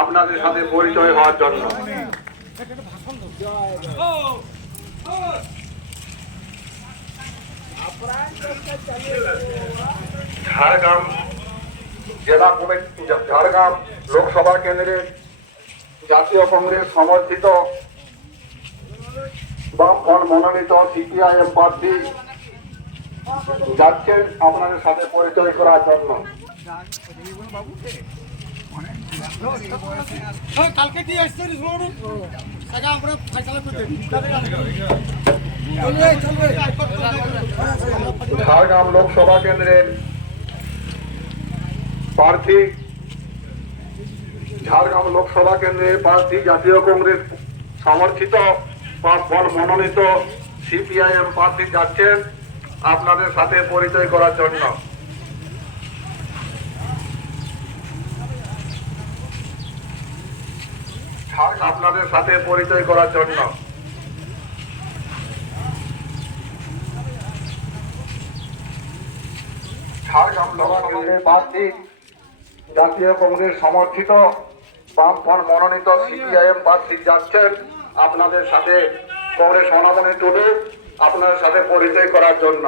আপনাদের সাথে পরিচয় হওয়ার জন্য। ঝাড়গ্রাম জেলা কমিটি ঝাড়গ্রাম লোকসভা কেন্দ্রের জাতীয় কংগ্রেস সমর্থিত বামফ্রন্ট মনোনীত সিপিআইএম প্রার্থী যাচ্ছেন আপনাদের সাথে পরিচয় করার জন্য। কালকে কি আসছে টাকা আমরা ফয়সালা করে ঝাড়গ্রাম লোকসভা কেন্দ্রের প্রার্থী, ঝাড়গ্রাম লোকসভা কেন্দ্রের প্রার্থী জাতীয় কংগ্রেস সমর্থিত মনোনীত সিপিআইএম প্রার্থী যাচ্ছেন আপনাদের সাথে পরিচয় করার জন্য। আপনাদের সাথে পরিচয় করার জন্য। জাতীয় কংগ্রেস সমর্থিত, বামফ্রন্ট মনোনীত সিপিআইএম প্রার্থী যাচ্ছেন আপনাদের সাথে কংগ্রেস সনাতনী টুডু আপনাদের সাথে পরিচয় করার জন্য।